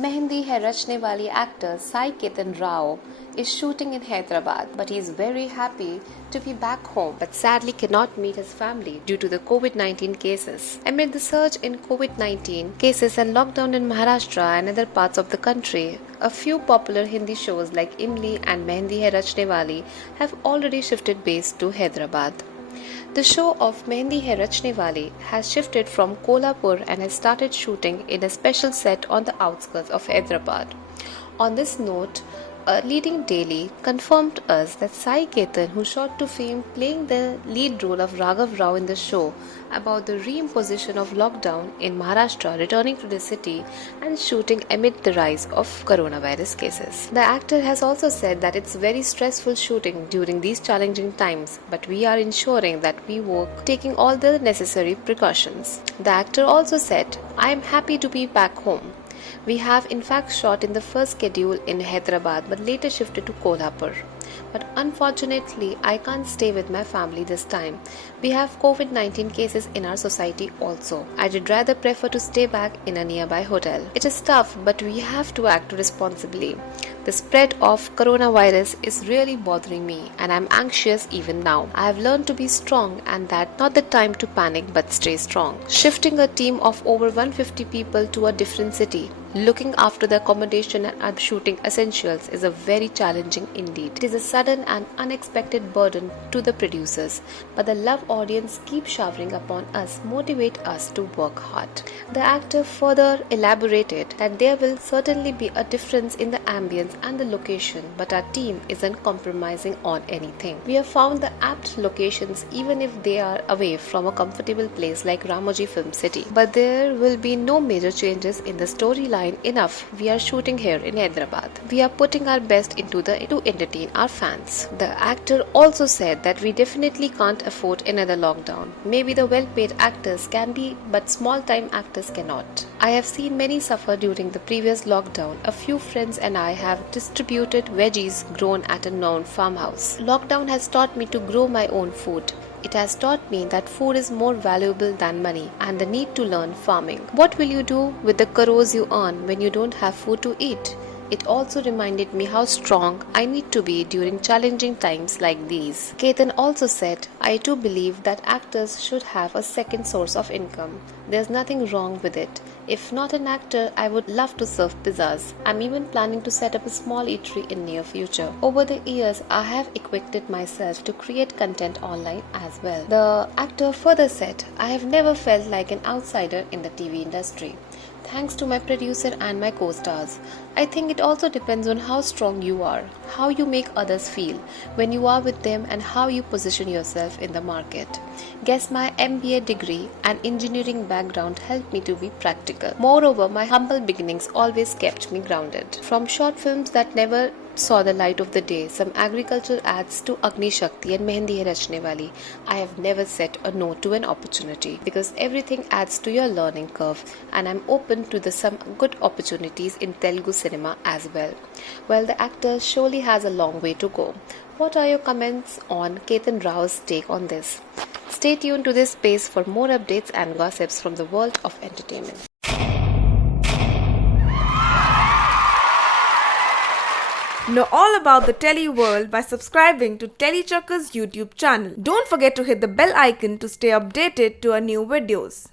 Mehendi hai rachne wali actor Sai Ketan Rao is shooting in Hyderabad, but he is very happy to be back home, but sadly cannot meet his family due to the COVID-19 cases. Amid the surge in COVID-19 cases and lockdown in Maharashtra and other parts of the country, a few popular Hindi shows like Imli and Mehendi Hai Rachne Wali have already shifted base to Hyderabad. The show of Mehendi Hai Rachne Wali has shifted from Kolhapur and has started shooting in a special set on the outskirts of Hyderabad. On this note, a leading daily confirmed us that Sai Ketan, who shot to fame playing the lead role of Raghav Rao in the show about the reimposition of lockdown in Maharashtra, returning to the city and shooting amid the rise of coronavirus cases. The actor has also said that it's very stressful shooting during these challenging times, but we are ensuring that we work taking all the necessary precautions. The actor also said, "I am happy to be back home. We have in fact shot in the first schedule in Hyderabad but later shifted to Kolhapur. But unfortunately, I can't stay with my family this time. We have COVID-19 cases in our society also. I would rather prefer to stay back in a nearby hotel. It is tough, but we have to act responsibly. The spread of coronavirus is really bothering me and I'm anxious even now. I have learned to be strong and that not the time to panic but stay strong." Shifting a team of over 150 people to a different city, looking after the accommodation and shooting essentials is a very challenging indeed. It is a sudden and unexpected burden to the producers, but the love audience keep showering upon us, motivate us to work hard. The actor further elaborated that there will certainly be a difference in the ambience and the location, but our team isn't compromising on anything. We have found the apt locations even if they are away from a comfortable place like Ramoji Film City. But there will be no major changes in the storyline. Enough, we are shooting here in Hyderabad. We are putting our best to entertain our fans. The actor also said that we definitely can't afford another lockdown. Maybe the well-paid actors can be, but small-time actors cannot. I have seen many suffer during the previous lockdown. A few friends and I have distributed veggies grown at a known farmhouse. Lockdown has taught me to grow my own food. It has taught me that food is more valuable than money and the need to learn farming. What will you do with the crores you earn when you don't have food to eat? It also reminded me how strong I need to be during challenging times like these. Ketan also said, "I too believe that actors should have a second source of income. There's nothing wrong with it. If not an actor, I would love to serve pizzas. I'm even planning to set up a small eatery in near future. Over the years, I have equipped myself to create content online as well." The actor further said, "I have never felt like an outsider in the TV industry. Thanks to my producer and my co-stars. I think it also depends on how strong you are, how you make others feel when you are with them and how you position yourself in the market. Guess my MBA degree and engineering background helped me to be practical. Moreover, my humble beginnings always kept me grounded. From short films that never saw the light of the day, some agricultural ads to Agni Shakti and Mehendi Hai Rachne Wali, I have never said a no to an opportunity because everything adds to your learning curve and I'm open to some good opportunities in Telugu cinema as well." Well, the actor surely has a long way to go. What are your comments on Ketan Rao's take on this? Stay tuned to this space for more updates and gossips from the world of entertainment. Know all about the Telly world by subscribing to Telly Chakka's YouTube channel. Don't forget to hit the bell icon to stay updated to our new videos.